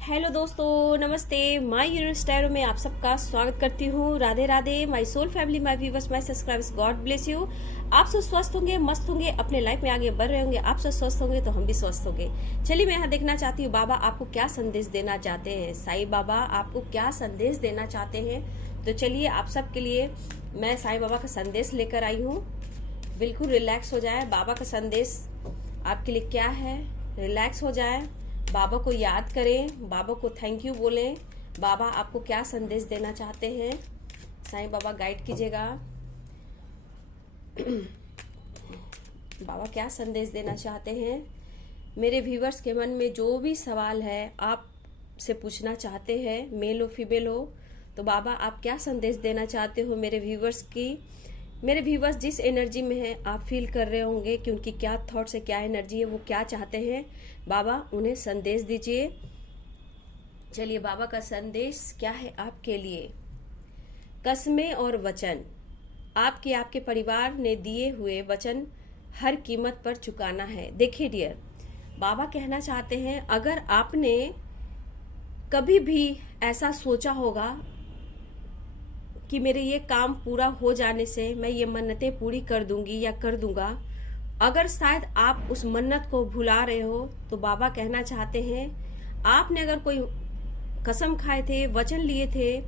Hello दोस्तों, नमस्ते। My universe tarot में आप सबका स्वागत करती हूँ। Radhe Radhe. My soul family, my viewers, my subscribers, God bless you. आप सब स्वस्थ होंगे, मस्त होंगे, अपने लाइफ में आगे बढ़ रहे होंगे। आप सब स्वस्थ होंगे तो हम भी स्वस्थ होंगे। चलिए, मैं यहाँ देखना चाहती हूँ बाबा आपको क्या संदेश देना चाहते हैं। साईं बाबा आपको क्या संदेश देना चाहते हैं। तो चलिए, आप सबके लिए मैं साईं बाबा का संदेश लेकर आई हूँ। बिल्कुल रिलैक्स हो जाए। बाबा का संदेश आपके लिए क्या है, रिलैक्स हो जाए, बाबा को याद करें, बाबा को थैंक यू बोलें। बाबा आपको क्या संदेश देना चाहते हैं, साईं बाबा गाइड कीजिएगा। बाबा क्या संदेश देना चाहते हैं। मेरे व्यूवर्स के मन में जो भी सवाल है आप से पूछना चाहते हैं, मेल हो फीमेल हो, तो बाबा आप क्या संदेश देना चाहते हो मेरे व्यूवर्स की। मेरे व्यूवर्स जिस एनर्जी में है आप फील कर रहे होंगे कि उनकी क्या थॉट्स है, क्या एनर्जी है, वो क्या चाहते हैं। बाबा उन्हें संदेश दीजिए। चलिए, बाबा का संदेश क्या है आपके लिए। कस्में और वचन, आपके परिवार ने दिए हुए वचन हर कीमत पर चुकाना है। देखिए डियर, बाबा कहना चाहते हैं अगर आपने कभी भी ऐसा सोचा होगा कि मेरे ये काम पूरा हो जाने से मैं ये मन्नतें पूरी कर दूंगी या कर दूंगा, अगर शायद आप उस मन्नत को भुला रहे हो, तो बाबा कहना चाहते हैं आपने अगर कोई कसम खाए थे, वचन लिए थे,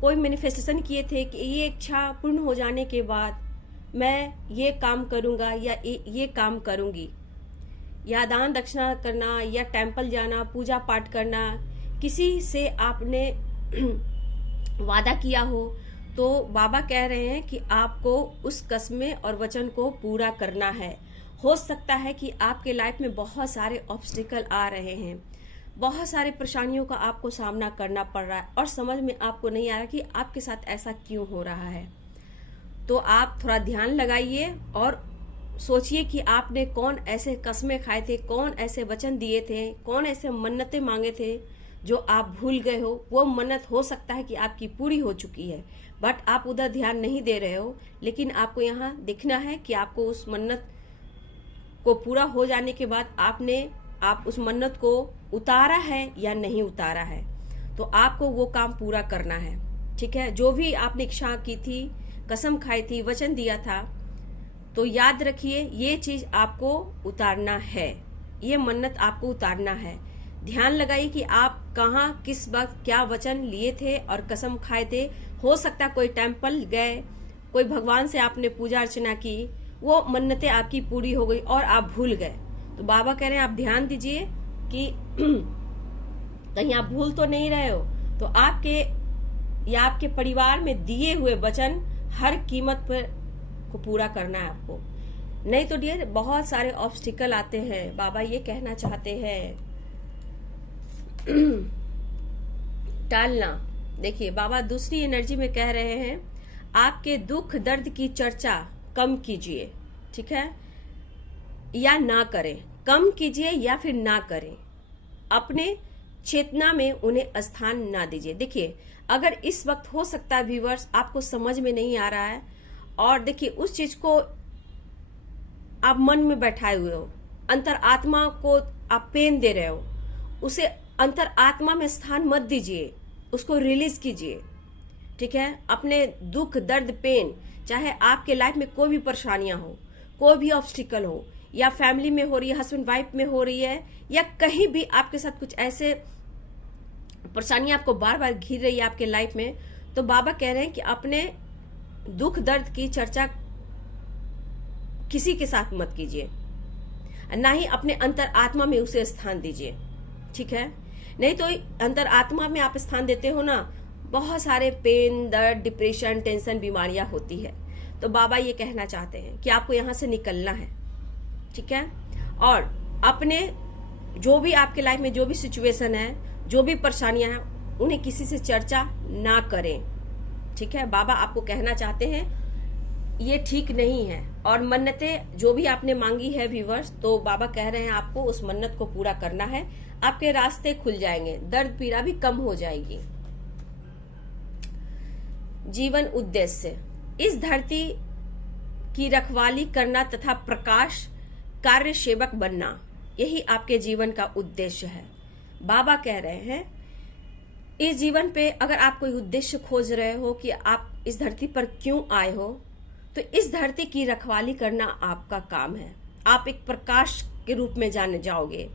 कोई मैनिफेस्टेशन किए थे कि ये इच्छा पूर्ण हो जाने के बाद मैं ये काम करूंगा या ये काम करूंगी, या दान दक्षिणा करना या टेम्पल जाना, पूजा पाठ करना, किसी से आपने वादा किया हो, तो बाबा कह रहे हैं कि आपको उस कसमें और वचन को पूरा करना है। हो सकता है कि आपके लाइफ में बहुत सारे ऑब्स्टिकल आ रहे हैं, बहुत सारे परेशानियों का आपको सामना करना पड़ रहा है और समझ में आपको नहीं आ रहा कि आपके साथ ऐसा क्यों हो रहा है। तो आप थोड़ा ध्यान लगाइए और सोचिए कि आपने कौन ऐसे कस्में खाए थे, कौन ऐसे वचन दिए थे, कौन ऐसे मन्नतें मांगे थे जो आप भूल गए हो। वो मन्नत हो सकता है कि आपकी पूरी हो चुकी है, बट आप उधर ध्यान नहीं दे रहे हो। लेकिन आपको यहाँ देखना है कि आपको उस मन्नत को पूरा हो जाने के बाद आप उस मन्नत को उतारा है या नहीं उतारा है। तो आपको वो काम पूरा करना है, ठीक है। जो भी आपने इच्छा की थी, कसम खाई थी, वचन दिया था, तो याद रखिए ये चीज आपको उतारना है, ये मन्नत आपको उतारना है। ध्यान लगाइए कि आप कहाँ, किस वक्त क्या वचन लिए थे और कसम खाए थे। हो सकता है कोई टेम्पल गए, कोई भगवान से आपने पूजा अर्चना की, वो मन्नतें आपकी पूरी हो गई और आप भूल गए। तो बाबा कह रहे हैं आप ध्यान दीजिए कि कहीं आप भूल तो नहीं रहे हो। तो आपके या आपके परिवार में दिए हुए वचन हर कीमत पर को पूरा करना है आपको, नहीं तो डियर बहुत सारे ऑब्स्टिकल आते हैं। बाबा ये कहना चाहते हैं टालना। देखिए, बाबा दूसरी एनर्जी में कह रहे हैं आपके दुख दर्द की चर्चा कम कीजिए, ठीक है, या ना करें। कम कीजिए या फिर ना करें, अपने चेतना में उन्हें स्थान ना दीजिए। देखिए, अगर इस वक्त हो सकता है व्यूवर्स आपको समझ में नहीं आ रहा है और देखिए उस चीज को आप मन में बैठाए हुए हो, अंतर आत्मा को आप पेन दे रहे हो, उसे अंतर आत्मा में स्थान मत दीजिए, उसको रिलीज कीजिए, ठीक है। अपने दुख दर्द पेन, चाहे आपके लाइफ में कोई भी परेशानियां हो, कोई भी ऑब्स्टिकल हो, या फैमिली में हो रही है, हस्बैंड वाइफ में हो रही है, या कहीं भी आपके साथ कुछ ऐसे परेशानियां आपको बार बार घिर रही है आपके लाइफ में, तो बाबा कह रहे हैं कि अपने दुख दर्द की चर्चा किसी के साथ मत कीजिए, ना ही अपने अंतर आत्मा में उसे स्थान दीजिए, ठीक है। नहीं तो अंतर आत्मा में आप स्थान देते हो ना, बहुत सारे पेन, दर्द, डिप्रेशन, टेंशन, बीमारियां होती है। तो बाबा ये कहना चाहते हैं कि आपको यहाँ से निकलना है, ठीक है। और अपने जो भी आपके लाइफ में जो भी सिचुएशन है, जो भी परेशानियां हैं, उन्हें किसी से चर्चा ना करें, ठीक है। बाबा आपको कहना चाहते हैं ये ठीक नहीं है। और मन्नतें जो भी आपने मांगी है व्यूवर्स, तो बाबा कह रहे हैं आपको उस मन्नत को पूरा करना है। आपके रास्ते खुल जाएंगे, दर्द पीड़ा भी कम हो जाएगी। जीवन उद्देश्य, इस धरती की रखवाली करना तथा प्रकाश कार्य सेवक बनना, यही आपके जीवन का उद्देश्य है। बाबा कह रहे हैं इस जीवन पे अगर आप कोई उद्देश्य खोज रहे हो कि आप इस धरती पर क्यों आए हो, तो इस धरती की रखवाली करना आपका काम है। आप एक प्रकाश के रूप में जाने जाओगे,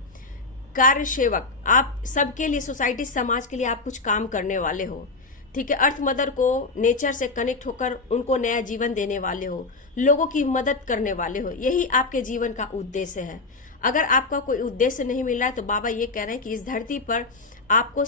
कार्य सेवक, आप सबके लिए, सोसाइटी, समाज के लिए आप कुछ काम करने वाले हो। ठीक है, अर्थ मदर को नेचर से कनेक्ट होकर उनको नया जीवन देने वाले हो, लोगों की मदद करने वाले हो। यही आपके जीवन का उद्देश्य है। अगर आपका कोई उद्देश्य नहीं मिल रहा है तो बाबा ये कह रहे हैं कि इस धरती पर आपको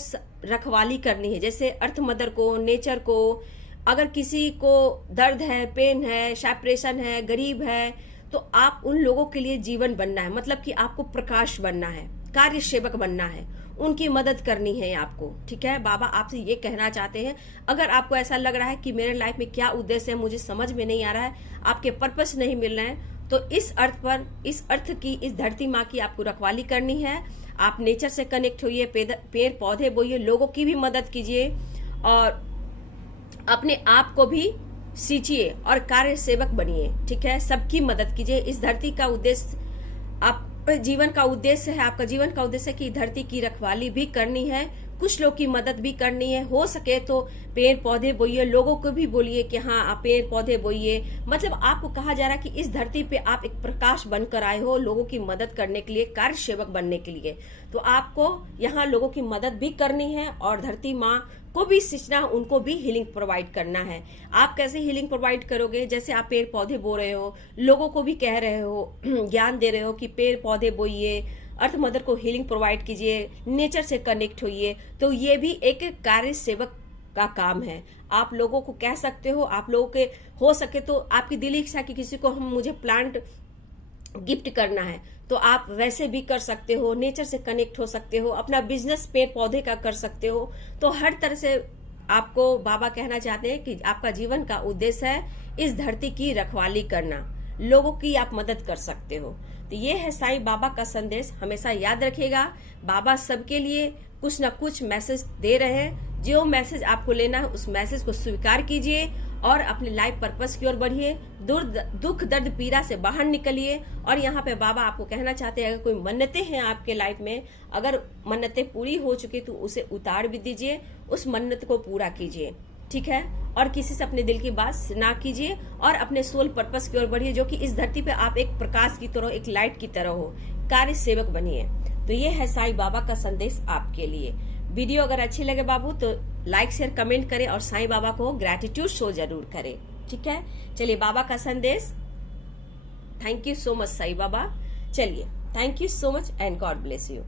रखवाली करनी है। जैसे अर्थ मदर को, नेचर को, अगर किसी को दर्द है, पेन है, सेपरेशन है, गरीब है, तो आप उन लोगों के लिए जीवन बनना है। मतलब कि आपको प्रकाश बनना है, कार्य सेवक बनना है, उनकी मदद करनी है आपको। ठीक है, बाबा आपसे ये कहना चाहते हैं, अगर आपको ऐसा लग रहा है कि मेरे लाइफ में क्या उद्देश्य है, मुझे समझ में नहीं आ रहा है, आपके पर्पस नहीं मिल रहे हैं, तो इस अर्थ की, इस धरती माँ की आपको रखवाली करनी है। आप नेचर से कनेक्ट होइए, पेड़ पौधे बोइए, लोगों की भी मदद कीजिए और अपने आप को भी सींचिए और कार्य सेवक बनिए। ठीक है, सबकी मदद कीजिए। इस धरती का उद्देश्य, आप जीवन का उद्देश्य है, आपका जीवन का उद्देश्य है कि धरती की रखवाली भी करनी है, कुछ लोग की मदद भी करनी है। हो सके तो पेड़ पौधे बोइए, लोगों को भी बोलिए कि हाँ आप पेड़ पौधे बोइए। मतलब आपको कहा जा रहा है कि इस धरती पे आप एक प्रकाश बनकर आए हो, लोगों की मदद करने के लिए, कार्य सेवक बनने के लिए। तो आपको यहाँ लोगों की मदद भी करनी है और धरती माँ को भी सींचना, उनको भी हीलिंग प्रोवाइड करना है। आप कैसे हीलिंग प्रोवाइड करोगे? जैसे आप पेड़ पौधे बो रहे हो, लोगों को भी कह रहे हो, ज्ञान दे रहे हो कि पेड़ पौधे बोइए, अर्थ मदर को हीलिंग प्रोवाइड कीजिए, नेचर से कनेक्ट होइए, तो ये भी एक कार्य सेवक का काम है। आप लोगों को कह सकते हो, आप लोगों के हो सके तो आपकी दिली इच्छा कि किसी को मुझे प्लांट गिफ्ट करना है तो आप वैसे भी कर सकते हो, नेचर से कनेक्ट हो सकते हो, अपना बिजनेस पेड़ पौधे का कर सकते हो। तो हर तरह से आपको बाबा कहना चाहते हैं कि आपका जीवन का उद्देश्य है इस धरती की रखवाली करना, लोगों की आप मदद कर सकते हो। तो ये है साईं बाबा का संदेश। हमेशा याद रखिएगा, बाबा सबके लिए कुछ न कुछ मैसेज दे रहे हैं। जो मैसेज आपको लेना है उस मैसेज को स्वीकार कीजिए और अपने लाइफ पर्पस की ओर बढ़िए। दुख दर्द पीड़ा से बाहर निकलिए। और यहाँ पे बाबा आपको कहना चाहते हैं, अगर कोई मन्नतें हैं आपके लाइफ में, अगर मन्नतें पूरी हो चुकी तो उसे उतार भी दीजिए, उस मन्नत को पूरा कीजिए। ठीक है, और किसी से अपने दिल की बात ना कीजिए और अपने सोल पर्पस की ओर बढ़िए, जो कि इस धरती पे आप एक प्रकाश की तरह, एक लाइट की तरह हो, कार्य सेवक बनिए। तो ये है साईं बाबा का संदेश आपके लिए। वीडियो अगर अच्छी लगे बाबू तो लाइक शेयर कमेंट करें और साईं बाबा को ग्रैटिट्यूड शो जरूर करें। ठीक है, चलिए बाबा का संदेश। Thank you so much Sai Baba. चलिए, thank you so much and God bless you.